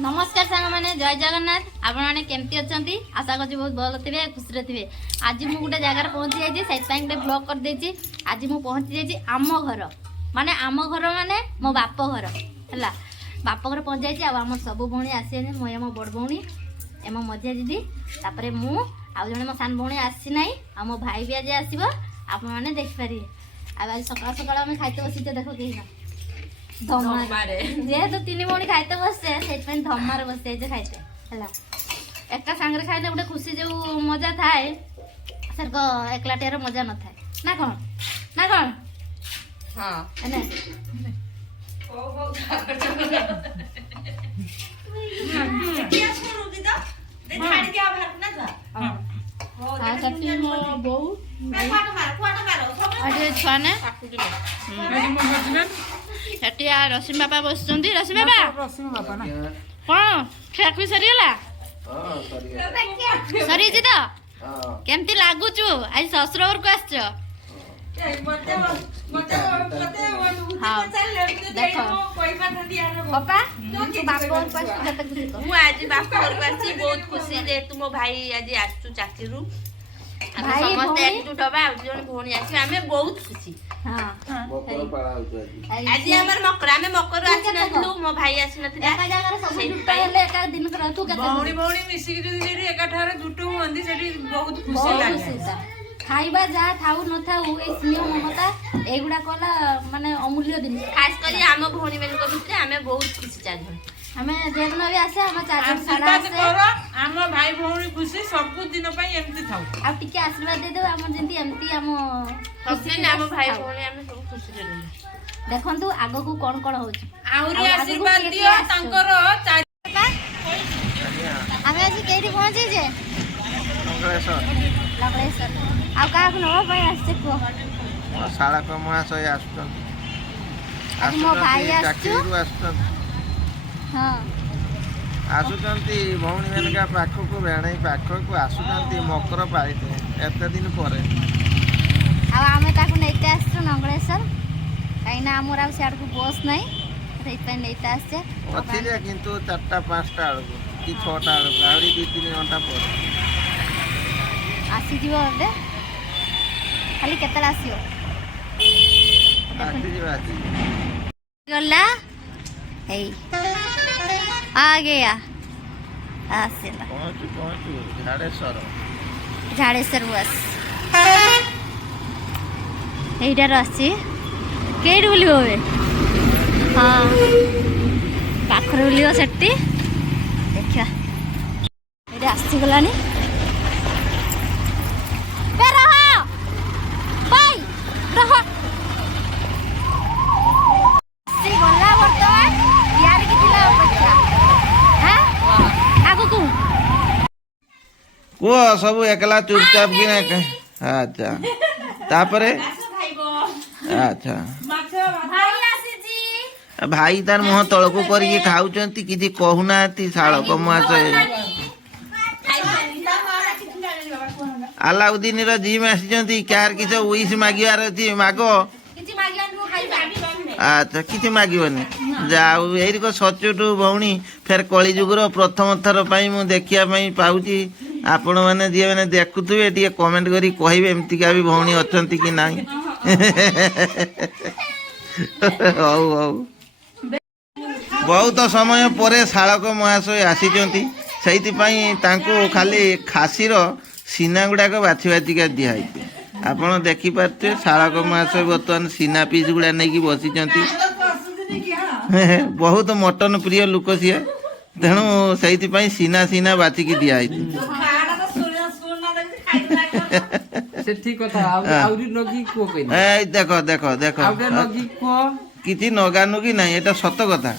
नमस्कार सांग मैंने जय जगन्नाथ आपण मैंने केमती अच्छा आशा कर बहुत भल थे खुशी थे। आज मुझे गोटे जगार पहुँची जाइए गोटे ब्लॉग कर देछि। आज मुझे पहुँची जाइए आम घर माने मो बाप घर है बाप घर पहुँच जाइए। आम सब भौणी आसी मुझे मो बड़ भौणी एम मझिया दीदी तापर मु आउ जड़े मो सान भौणी आसी ना आ मो भाई भी आज आसो आप देखिपारे। आज सकाल सकाल आम खाते बसीचे देख कहीं जेहेतु तीन भौणी खाते बसचे से धमार बस जाइए खाते है एक सांगे खाइले गोटे खुशी जो मजा थाए सर एकलाटियार मजा न थाए ना कौन हाँ छुआ ने रश्मि बापा बस रश्मि बापा कौन खेल सरीगला सरी तो केमती लगुचु आज ससुर घर को आस बहुत खुशी जेहेतु मो भाई आज आसु चाकरी समस्ते एकजुट हवा भौणी आस बहुत खुशी आज मकर आम मकर आसी नथिलु मो भाई आसी भौणी भौणी मिसिकी एकाठारे जुट हुअंती सेठी बहुत खुशी लागे। खाइबा जा थाउ न थाउ ए स्नेह ममता एगुडा कला माने अमूल्य दिन खास करी आम भौणी बेन को भितर आमे बहुत खुशी चार जण आमे जेन भी आसे हम चार जण सारा आसे आम भाई भौणी खुशी सब दिन पई एमती थाउ आ टिके आशीर्वाद दे दो हम जेंती एमती हम खुशी आम भाई भौणी आमे सब खुशी रे देखंतु आगो को कोन होछ आउरी आशीर्वाद दियो तांकर चार आमे आज केडी पहुंची जे लगलेश्वर आ का को नवा भाई आसे को शाला को महाशय आस्तन आज मो भाई आसु हाँ आसुचंती भौणी मानका पाखक भेणई पाखक आसुचंती मकर पाइते एते दिन पर आमे ताकू नैते आसु नंगलेश्वर कहीं आमर आ सियाड़ को बस नहीं से नैते आसे अच्छी जे किंतु 4टा 5टा आलू कि 6टा आलू आउरी 2-3 घंटा पर आसी जीव बे खाली केतला आसियो आसी जीव आसी गला हे आ गया आसेला पहुंचू झाड़ेश्वर बस एइटार आसी केइट बुलिबो बे हाँ पाखर बुलिबो सेट्टी देखिया एइटा आसी गलानी बे रह भाई रह सी गला वर्तमान यार की दिला बच्चा हैं आगो को को सब एकला चुपचाप कि ना अच्छा तापरे अच्छा भाई तार मुह तलको करके खाऊचंती किछि कहूनाती शालक मास अलाउद्दीन रो जिम आसीचंती कार किछ उइस मागिवार अछि मागो अच्छा किछि मागिबनी जाऊ एरी को सचुटू भौणी फेर कली जुगर प्रथम थर पई मु देखिया पई पाउची आपण माने जे माने देखुथुबे टिके कमेंट करी कहिबे एमतिका भी भौणी अछंती कि नाही हौ बहुत समय परे शालक महाशय आसीचंती सेइति पई तांको खाली खासीर सीना गुड़ाक बाछी बाछिका दिहाई आपण देखि पारते शालक महाशय बर्तमान सीना पीस गुड़ा नहीं बसीचंती बहुत मटन प्रिय लोक सी तेणु से सीना सीना बाचिकी दिखाई देख देख देख किसी नगानुगी ना ये सत कथा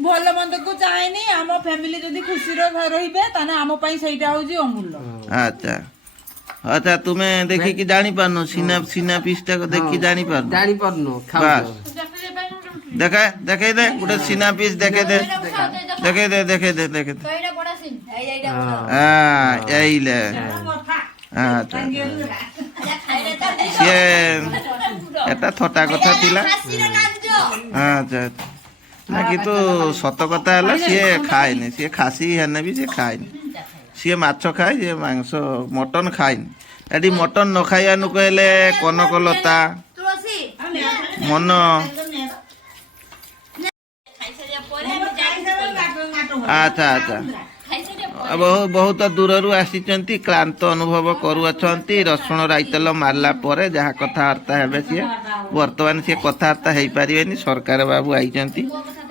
भल मंद को चाहेनी आम फैमिली जदी खुशी रहिबे ताने आम पई सेटा होजी अमूल्य। अच्छा अच्छा तुम्हें देखि कि जानी पारनो सीना सीना पीसटा को देखि जानी पारनो बस देखे देखे दे गोटे सीना पीस देखे दे देखे दे देखे दे देखे दे हां यही ले अच्छा सी एटा थटा कथा थिला अच्छा ନା କିନ୍ତୁ ସତ କଥା ହେଲା ସିଏ ଖାଏନି, ସିଏ ଖାସି ହେନେ ବି ସିଏ ଖାଏନି, ସିଏ ମାଛ ଖାଏ, ସିଏ ମାଂସ ମଟନ ଖାଏନି। ଏଠି ମଟନ ନ ଖାଇବାନୁ କହିଲେ କନକଲତା ମନ ଆଚ୍ଛା ଆଚ୍ଛା ବହୁତ ଦୂରରୁ ଆସିଛନ୍ତି, କ୍ଳାନ୍ତ ଅନୁଭବ କରୁଅଛନ୍ତି। ରସୁଣ ରାଇ ତେଲ ମାରିଲା ପରେ ଯାହା କଥାବାର୍ତ୍ତା ହେବେ ସିଏ, ବର୍ତ୍ତମାନ ସିଏ କଥାବାର୍ତ୍ତା ହେଇପାରିବେନି, ସରକାର ବାବୁ ଆଇଛନ୍ତି,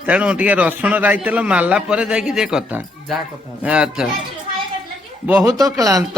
ତେଣୁ ଟିକେ ରସୁଣ ରାଇ ତେଲ ମାରିଲା ପରେ ଯାଇକି ଯେ କଥା। ଆଚ୍ଛା ବହୁତ କ୍ଳାନ୍ତ।